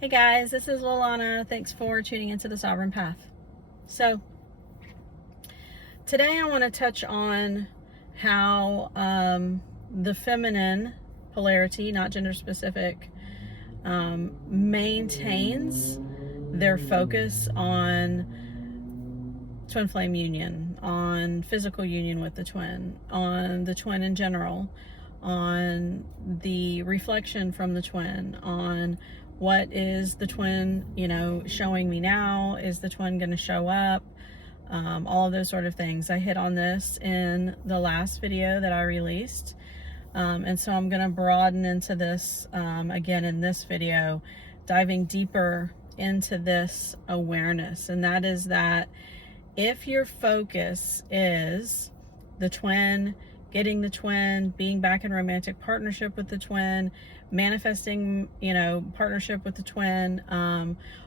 Hey guys, this is Lalana. Thanks for tuning into the Sovereign Path. So, today I want to touch on how the feminine polarity, not gender specific, maintains their focus on twin flame union, on physical union with the twin, on the twin in general, on the reflection from the twin, on what is the twin, showing me now? Is the twin going to show up? All of those sort of things. I hit on this in the last video that I released. And so I'm going to broaden into this again in this video, diving deeper into this awareness. And that is that if your focus is the twin, getting the twin, being back in romantic partnership with the twin, manifesting, partnership with the twin,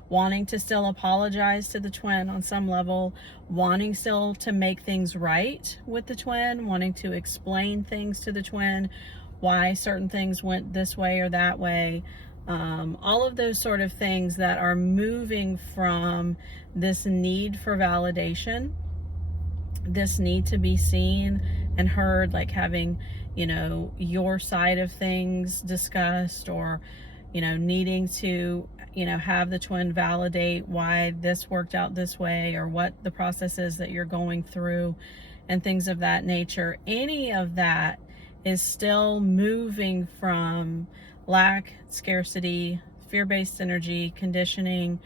wanting to still apologize to the twin on some level, wanting still to make things right with the twin, wanting to explain things to the twin, why certain things went this way or that way, all of those sort of things that are moving from this need for validation, this need to be seen and heard, like having, your side of things discussed, or, needing to, have the twin validate why this worked out this way, or what the process is that you're going through, and things of that nature. Any of that is still moving from lack, scarcity, fear-based energy, conditioning,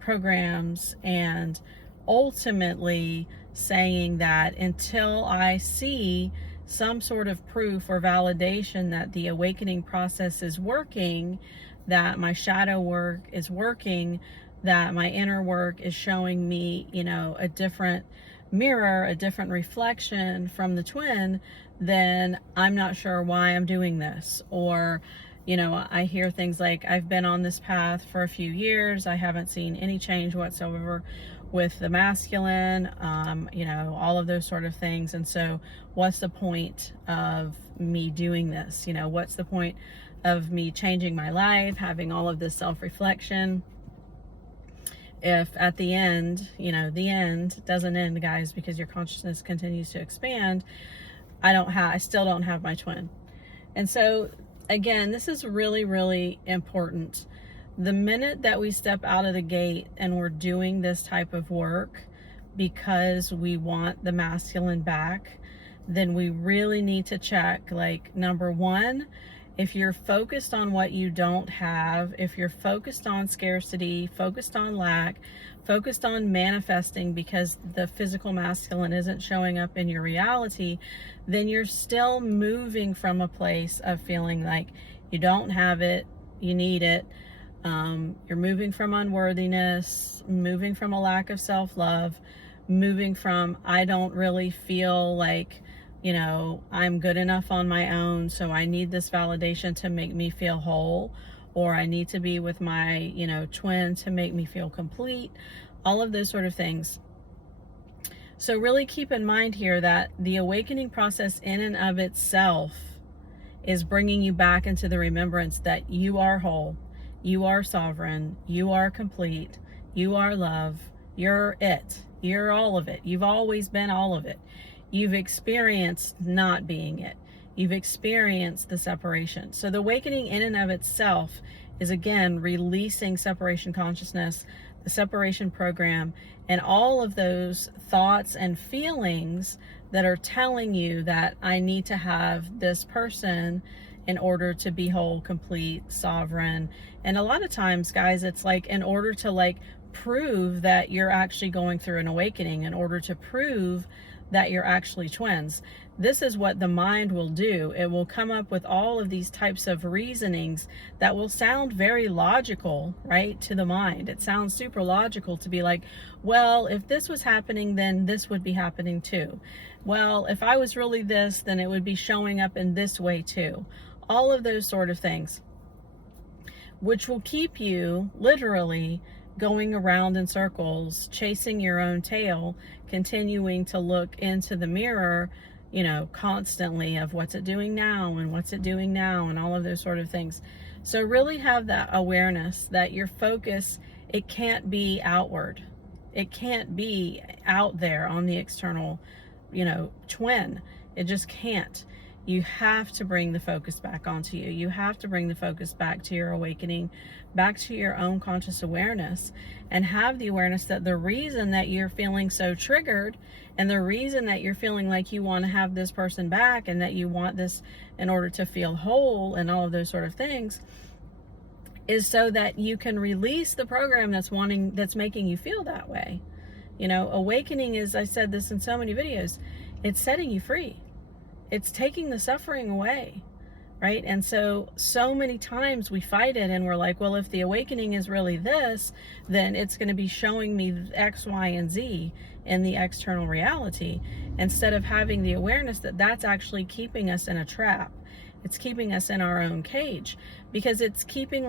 programs, and ultimately saying that until I see some sort of proof or validation that the awakening process is working, that my shadow work is working, that my inner work is showing me, a different mirror, a different reflection from the twin, then I'm not sure why I'm doing this. Or, I hear things like, I've been on this path for a few years, I haven't seen any change whatsoever with the masculine, all of those sort of things. And so what's the point of me doing this? What's the point of me changing my life, having all of this self-reflection, if at the end, the end doesn't end, guys, because your consciousness continues to expand. I still don't have my twin. And so again, this is really, really important. The minute that we step out of the gate and we're doing this type of work because we want the masculine back, then we really need to check, like, number one, if you're focused on what you don't have, if you're focused on scarcity, focused on lack, focused on manifesting because the physical masculine isn't showing up in your reality, then you're still moving from a place of feeling like you don't have it, you need it. You're moving from unworthiness, moving from a lack of self-love, moving from, I don't really feel like, I'm good enough on my own, so I need this validation to make me feel whole, or I need to be with my, twin to make me feel complete, all of those sort of things. So really keep in mind here that the awakening process in and of itself is bringing you back into the remembrance that you are whole, you are sovereign, you are complete, you are love, you're it, you're all of it. You've always been all of it. You've experienced not being it. You've experienced the separation. So the awakening in and of itself is, again, releasing separation consciousness, the separation program, and all of those thoughts and feelings that are telling you that I need to have this person in order to be whole, complete, sovereign. And a lot of times, guys, it's like in order to prove that you're actually going through an awakening, in order to prove that you're actually twins. This is what the mind will do. It will come up with all of these types of reasonings that will sound very logical, right, to the mind. It sounds super logical to be like, well, if this was happening, then this would be happening too. Well, if I was really this, then it would be showing up in this way too. All of those sort of things, which will keep you literally going around in circles, chasing your own tail, continuing to look into the mirror, constantly of what's it doing now and what's it doing now and all of those sort of things. So really have that awareness that your focus, it can't be outward. It can't be out there on the external, twin. It just can't. You have to bring the focus back onto you. You have to bring the focus back to your awakening, back to your own conscious awareness, and have the awareness that the reason that you're feeling so triggered, and the reason that you're feeling like you want to have this person back, and that you want this in order to feel whole and all of those sort of things, is so that you can release the program that's making you feel that way. Awakening is, I said this in so many videos, it's setting you free. It's taking the suffering away, right? And so many times we fight it, and we're like, well, if the awakening is really this, then it's going to be showing me X, Y, and Z in the external reality, instead of having the awareness that that's actually keeping us in a trap. It's keeping us in our own cage, because it's keeping,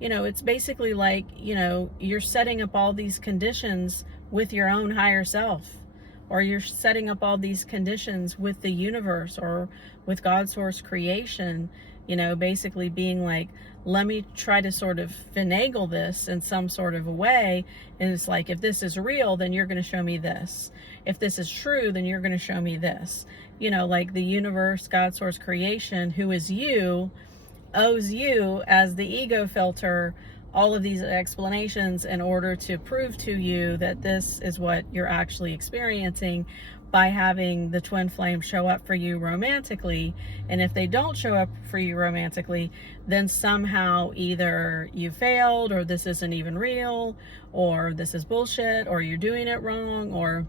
it's basically like, you're setting up all these conditions with your own higher self, or you're setting up all these conditions with the universe or with God's source creation, basically being like, let me try to sort of finagle this in some sort of a way. And it's like, if this is real, then you're going to show me this. If this is true, then you're going to show me this. Like the universe, God's source creation, who is you, owes you as the ego filter all of these explanations in order to prove to you that this is what you're actually experiencing, by having the twin flame show up for you romantically. And if they don't show up for you romantically, then somehow either you failed, or this isn't even real, or this is bullshit, or you're doing it wrong, or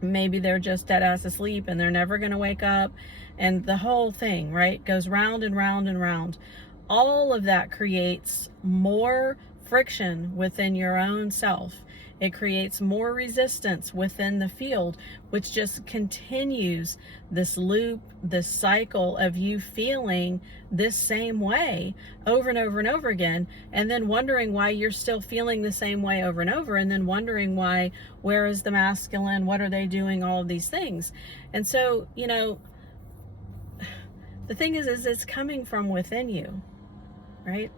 maybe they're just dead ass asleep and they're never going to wake up. And the whole thing, right, goes round and round and round. All of that creates more friction within your own self. It creates more resistance within the field, which just continues this loop, this cycle of you feeling this same way over and over and over again, and then wondering why you're still feeling the same way over and over, and then wondering why, where is the masculine, what are they doing, all of these things. And so, the thing is it's coming from within you, right?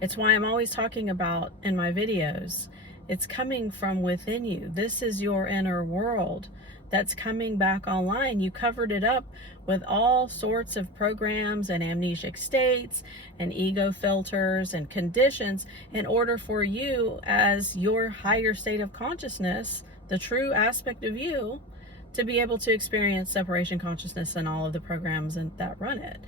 It's why I'm always talking about in my videos, it's coming from within you. This is your inner world that's coming back online. You covered it up with all sorts of programs and amnesic states and ego filters and conditions in order for you, as your higher state of consciousness, the true aspect of you, to be able to experience separation consciousness and all of the programs that run it.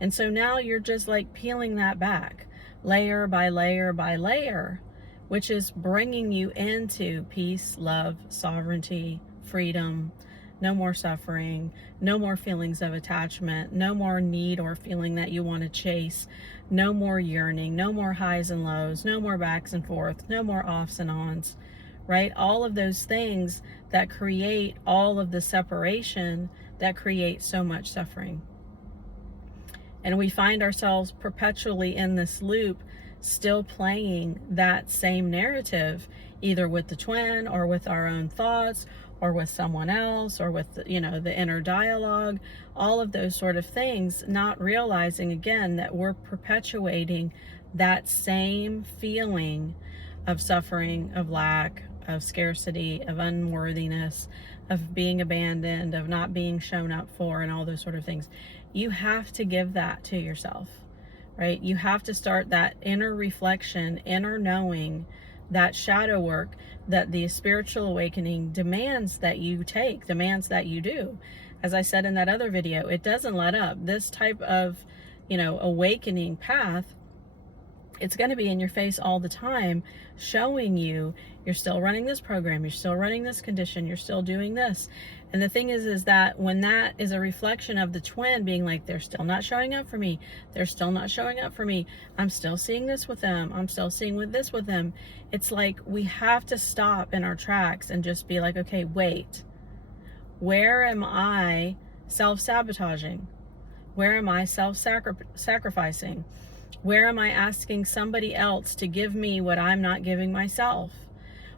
And so now you're just like peeling that back layer by layer by layer, which is bringing you into peace, love, sovereignty, freedom, no more suffering, no more feelings of attachment, no more need or feeling that you want to chase, no more yearning, no more highs and lows, no more backs and forth, no more offs and ons, right? All of those things that create all of the separation that create so much suffering. And we find ourselves perpetually in this loop, still playing that same narrative, either with the twin or with our own thoughts or with someone else or with, the inner dialogue, all of those sort of things, not realizing again that we're perpetuating that same feeling of suffering, of lack, of scarcity, of unworthiness, of being abandoned, of not being shown up for, and all those sort of things. You have to give that to yourself, right? You have to start that inner reflection, inner knowing, that shadow work that the spiritual awakening demands that you take, demands that you do. As I said in that other video, it doesn't let up. This type of, awakening path, it's going to be in your face all the time, showing you you're still running this program, you're still running this condition, you're still doing this. And the thing is that when that is a reflection of the twin being like, they're still not showing up for me, they're still not showing up for me, I'm still seeing this with them, I'm still seeing this with them. It's like we have to stop in our tracks and just be like, okay, wait, where am I self-sabotaging? Where am I self-sacrificing? Where am I asking somebody else to give me what I'm not giving myself?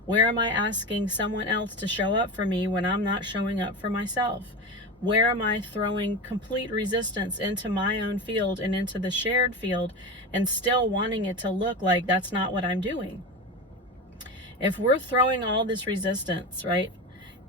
Where am I asking someone else to show up for me when I'm not showing up for myself? Where am I throwing complete resistance into my own field and into the shared field and still wanting it to look like that's not what I'm doing? If we're throwing all this resistance, right,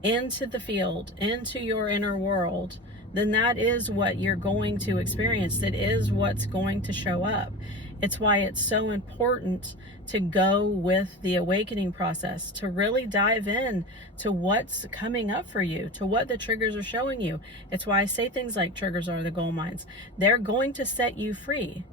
into the field, into your inner world, then that is what you're going to experience. It is what's going to show up. It's why it's so important to go with the awakening process, to really dive in to what's coming up for you, to what the triggers are showing you. It's why I say things like triggers are the gold mines. They're going to set you free.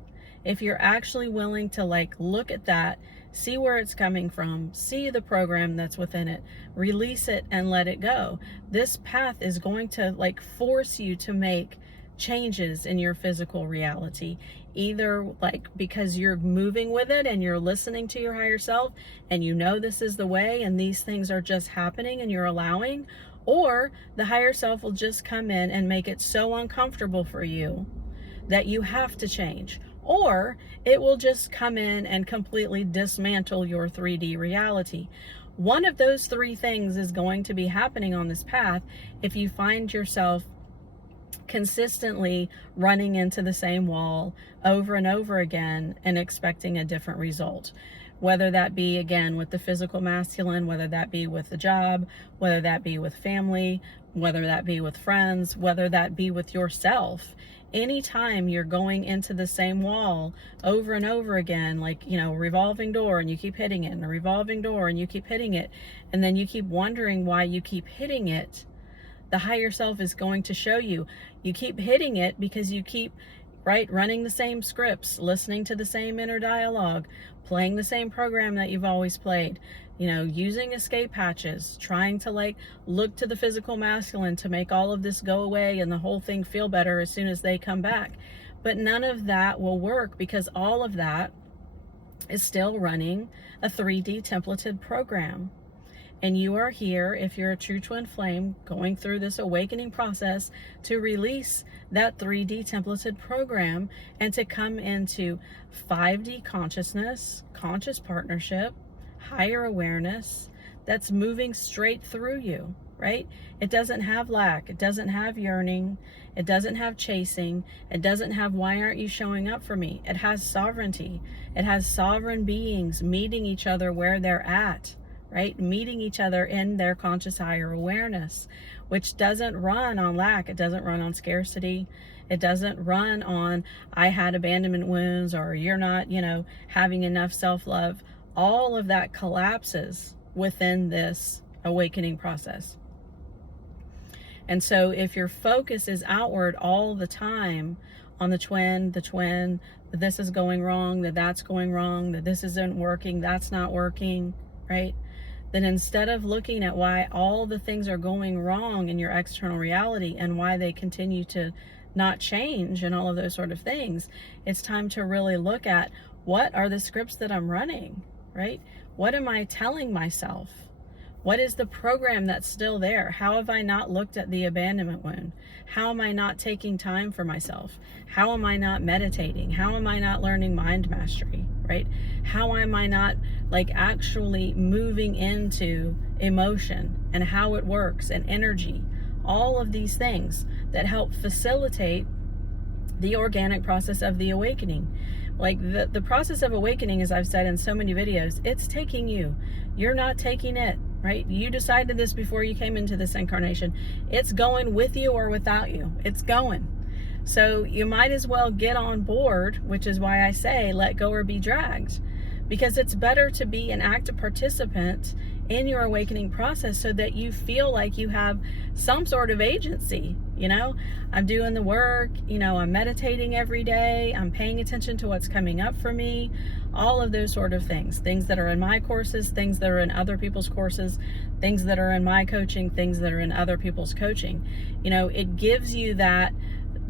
If you're actually willing to look at that, see where it's coming from, see the program that's within it, release it and let it go. This path is going to force you to make changes in your physical reality, either because you're moving with it and you're listening to your higher self and you know this is the way and these things are just happening and you're allowing, or the higher self will just come in and make it so uncomfortable for you that you have to change. Or it will just come in and completely dismantle your 3D reality. One of those three things is going to be happening on this path if you find yourself consistently running into the same wall over and over again and expecting a different result. Whether that be, again, with the physical masculine, whether that be with the job, whether that be with family, whether that be with friends, whether that be with yourself. Anytime you're going into the same wall over and over again, revolving door and you keep hitting it, and a revolving door and you keep hitting it, and then you keep wondering why you keep hitting it, the higher self is going to show you. You keep hitting it because you keep running the same scripts, listening to the same inner dialogue, playing the same program that you've always played, using escape hatches, trying to look to the physical masculine to make all of this go away and the whole thing feel better as soon as they come back. But none of that will work because all of that is still running a 3D templated program. And you are here, if you're a true twin flame, going through this awakening process to release that 3D templated program and to come into 5D consciousness, conscious partnership, higher awareness that's moving straight through you, right? It doesn't have lack. It doesn't have yearning. It doesn't have chasing. It doesn't have why aren't you showing up for me? It has sovereignty. It has sovereign beings meeting each other where they're at. Right? Meeting each other in their conscious higher awareness, which doesn't run on lack. It doesn't run on scarcity. It doesn't run on, I had abandonment wounds, or you're not, having enough self-love. All of that collapses within this awakening process. And so if your focus is outward all the time on the twin, that this is going wrong, that that's going wrong, that this isn't working, that's not working, right? Then instead of looking at why all the things are going wrong in your external reality and why they continue to not change and all of those sort of things, it's time to really look at what are the scripts that I'm running, right? What am I telling myself? What is the program that's still there? How have I not looked at the abandonment wound? How am I not taking time for myself? How am I not meditating? How am I not learning mind mastery, right? How am I not actually moving into emotion and how it works and energy? All of these things that help facilitate the organic process of the awakening. The process of awakening, as I've said in so many videos, it's taking you. You're not taking it, right? You decided this before you came into this incarnation. It's going with you or without you. It's going. So you might as well get on board, which is why I say let go or be dragged. Because it's better to be an active participant in your awakening process so that you feel like you have some sort of agency. I'm doing the work, I'm meditating every day, I'm paying attention to what's coming up for me, all of those sort of things that are in my courses, things that are in other people's courses, things that are in my coaching, things that are in other people's coaching. It gives you that,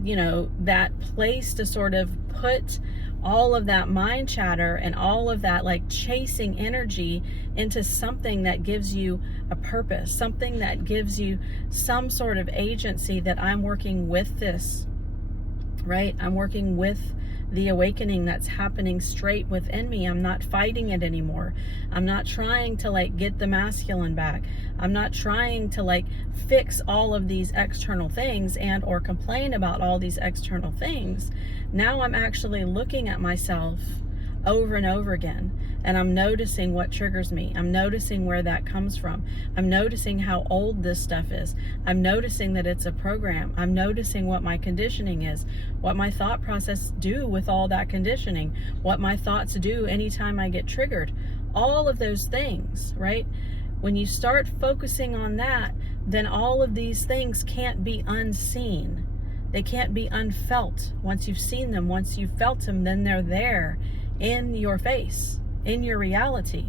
that place to sort of put all of that mind chatter and all of that chasing energy into something that gives you a purpose, something that gives you some sort of agency that I'm working with this, right? I'm working with the awakening that's happening straight within me. I'm not fighting it anymore. I'm not trying to like get the masculine back. I'm not trying to like fix all of these external things and or complain about all these external things. Now I'm actually looking at myself over and over again, and I'm noticing what triggers me. I'm noticing where that comes from. I'm noticing how old this stuff is. I'm noticing that it's a program. I'm noticing what my conditioning is, what my thought process do with all that conditioning, what my thoughts do anytime I get triggered. All of those things, right? When you start focusing on that, then all of these things can't be unseen. They can't be unfelt. Once you've seen them, once you've felt them, then they're there in your face, in your reality.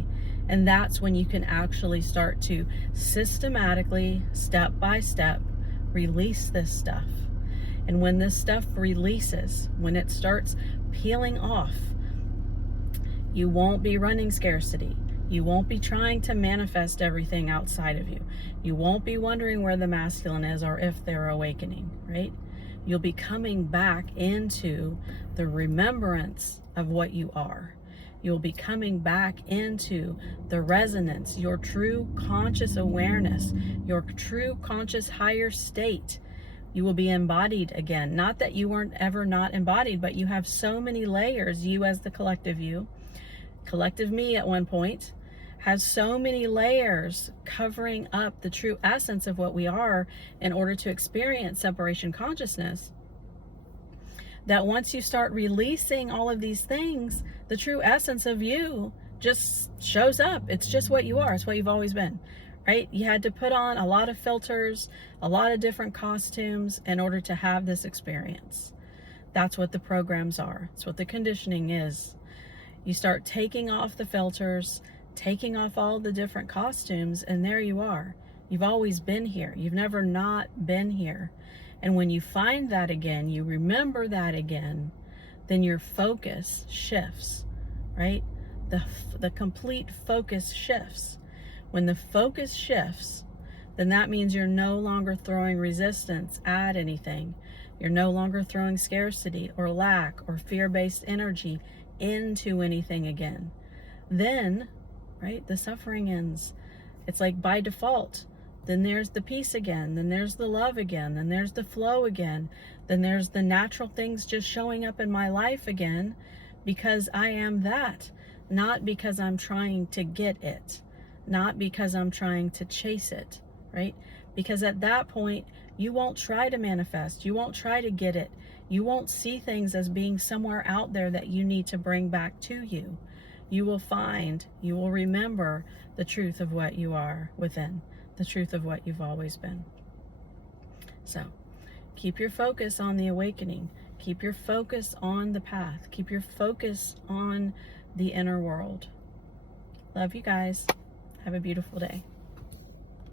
And that's when you can actually start to systematically, step by step, release this stuff. And when this stuff releases, when it starts peeling off, you won't be running scarcity. You won't be trying to manifest everything outside of you. You won't be wondering where the masculine is or if they're awakening, right? You'll be coming back into the remembrance of what you are. You'll be coming back into the resonance, your true conscious awareness, your true conscious higher state. You will be embodied again. Not that you weren't ever not embodied, but you have so many layers, you as the collective you. Collective me at one point has so many layers covering up the true essence of what we are in order to experience separation consciousness, that once you start releasing all of these things, the true essence of you just shows up. It's just what you are. It's what you've always been, right? You had to put on a lot of filters, a lot of different costumes in order to have this experience. That's what the programs are. It's what the conditioning is. You start taking off the filters, taking off all the different costumes, and there you are. You've always been here. You've never not been here. And when you find that again, you remember that again, then your focus shifts, right? The complete focus shifts. When the focus shifts, then that means you're no longer throwing resistance at anything. You're no longer throwing scarcity or lack or fear-based energy into anything again. Then, right, the suffering ends. It's like by default. Then there's the peace again. Then there's the love again. Then there's the flow again. Then there's the natural things just showing up in my life again, because I am that. Not because I'm trying to get it. Not because I'm trying to chase it, right? Because at that point, you won't try to manifest. You won't try to get it. You won't see things as being somewhere out there that you need to bring back to you. You will remember the truth of what you are within, the truth of what you've always been. So keep your focus on the awakening. Keep your focus on the path. Keep your focus on the inner world. Love you guys. Have a beautiful day.